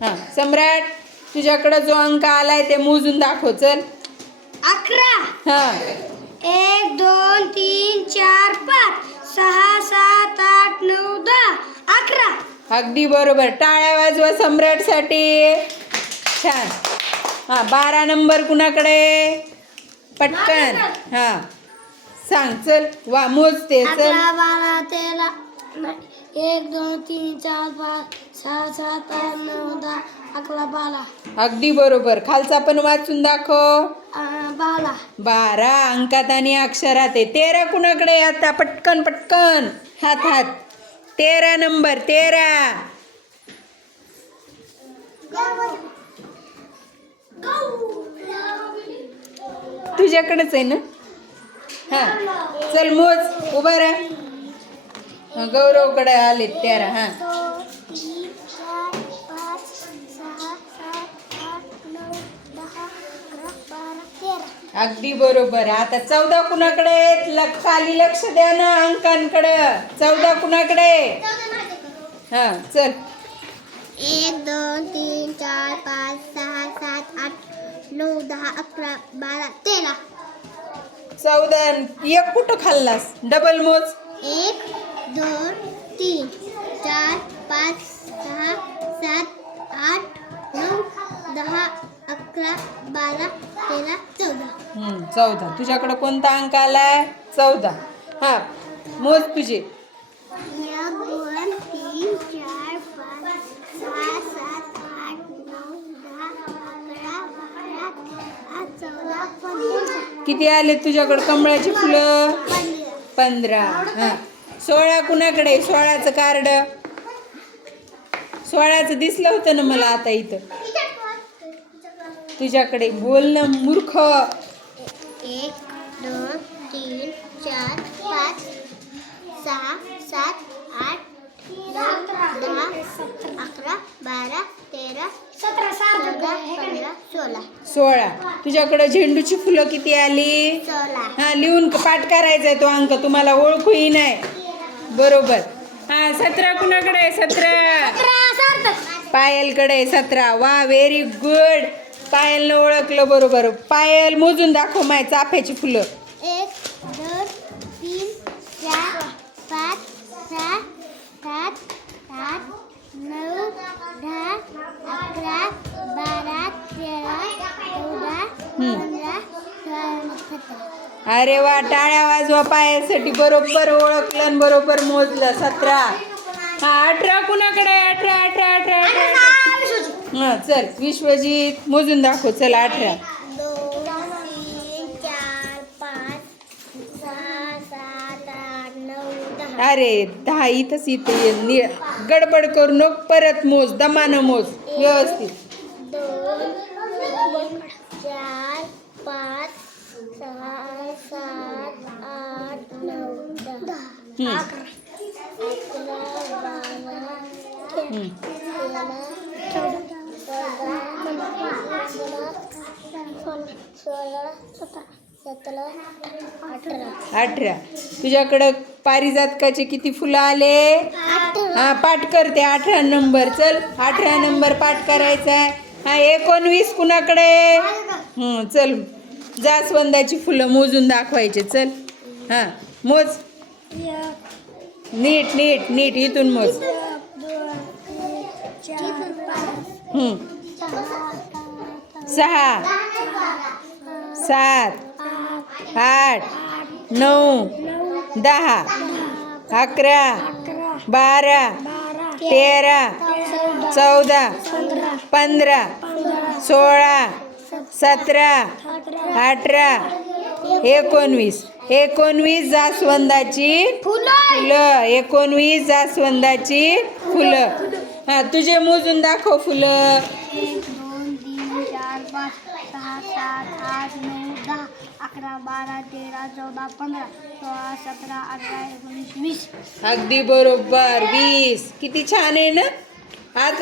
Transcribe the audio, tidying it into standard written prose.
हां सम्राट, तुझ्याकडे जो अंक आलाय ते मोजून दाखव. चल. 11. हां 1 2 3 4 5 6 7 8 9 10 11. अगदी बरोबर. टाळ्या वाजवा सम्राटसाठी. छान. हां 12 नंबर कुणाकडे? पटकन. हां सांग. चल वा मोजते. चल. 11 12 13 1 2 3 4 5 6 7 8 9 10 11 12. अगदी बरोबर. खालचा पण वाचून दाखव. 12. 12 अंकात आणि अक्षरात आहे. 13 कुणाकडे आहे आता? पटकन पटकन. हात हात. 13 नंबर. 13 तुझ्याकडेच आहे ना? हां चल मोज. उभा राहा. गौरवकडे आले 13. हां 2 3 4 5 6 7 8 9 10 11 12 13. अगदी बरोबर. आता 14 कुणाकडे आहेत? खाली लक्ष द्या ना अंकांकडे. 14 कुणाकडे? हां चल. 1 2 3 4 5 6 7 8 9 10 11 12 13. 14 एक कुठं खाल्लास? डबल मोज. 1 2 3 4 5 6 7 8 9 10 11 12 13 14. 14. तुझ्याकडे कोणता अंक आलाय? 14. हां मोज तुझे. 1 2 3 4 5 6 7 8 9 10 11 12 13 14 किती आले तुझ्याकडे कमळाची फुलं? 15. हां 16 कुणाकडे? 16चं कार्ड. 16चं दिसलं होतं ना मला आता इथं. तुझ्याकडे. बोल ना मूर्ख. 1 2 3 4 5 6 7 8 9 10 11 12 13 14 15 16. 16. तुझ्याकडे झेंडूची फुलं किती आली? 16. हां लिहून पाठ करायचा आहे तो अंक. तुम्हाला ओळखूही नाही. बरोबर. हां 17 कुणाकडे? 17 पायलकडे. 17. वा व्हेरी गुड. पायलनं ओळखलं बरोबर. पायल मोजून दाखव माय चाफ्याची फुलं. 1 2 3 4 5 6 7 8 9 10 11 12 13 14 15 16 17. अरे वा. टाळ्या वाजवा पायलसाठी. बरोबर ओळखलं आणि बरोबर मोजलं. 17. हां 18 कुणाकडे? 18 18 18 18. हां चल विश्वजित मोजून दाखव. चल 18. 2 3 4 5 6 7 8 9 10. अरे 10 इथंच इथे गडबड करू नको. परत मोज. दमानं मोज व्यवस्थित. 2 3 4 5 6 7 8 9 10 11 18. तुझ्याकडं पारिजातकाचे किती फुलं आले? हां पाठ करते. 18 नंबर. चल 18 नंबर पाठ करायचा आहे. हां 19 कुणाकडे? चल जास्वंदाची फुलं मोजून दाखवायचे. चल हां मोज. नीट नीट नीट इथून मोज. 6 7 8 9 10 11 12 13 14 15 16 17 18 19. 19 जास्वंदाची फुलं. 19 जास्वंदाची फुलं. हां तुझे मोजून दाखव फुलं. 1 2 3 4 5 6 7 8 9 10 11 12 13 14 15 16 17 18 19 20. अगदी बरोबर. 20. किती छान आहे ना आज.